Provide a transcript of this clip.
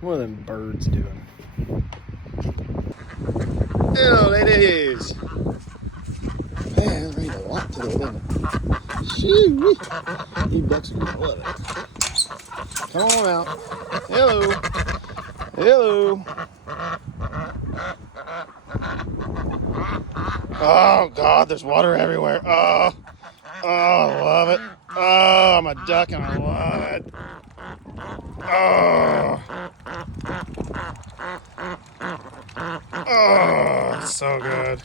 What are them birds doing? Hello, ladies. Man, that rained a lot today, didn't it? Shoo-wee. You ducks are gonna love it. Come on out. Hello. Hello. Oh, God, there's water everywhere. Oh, I love it. Oh, I'm a duck and I love it. Oh, it's so good.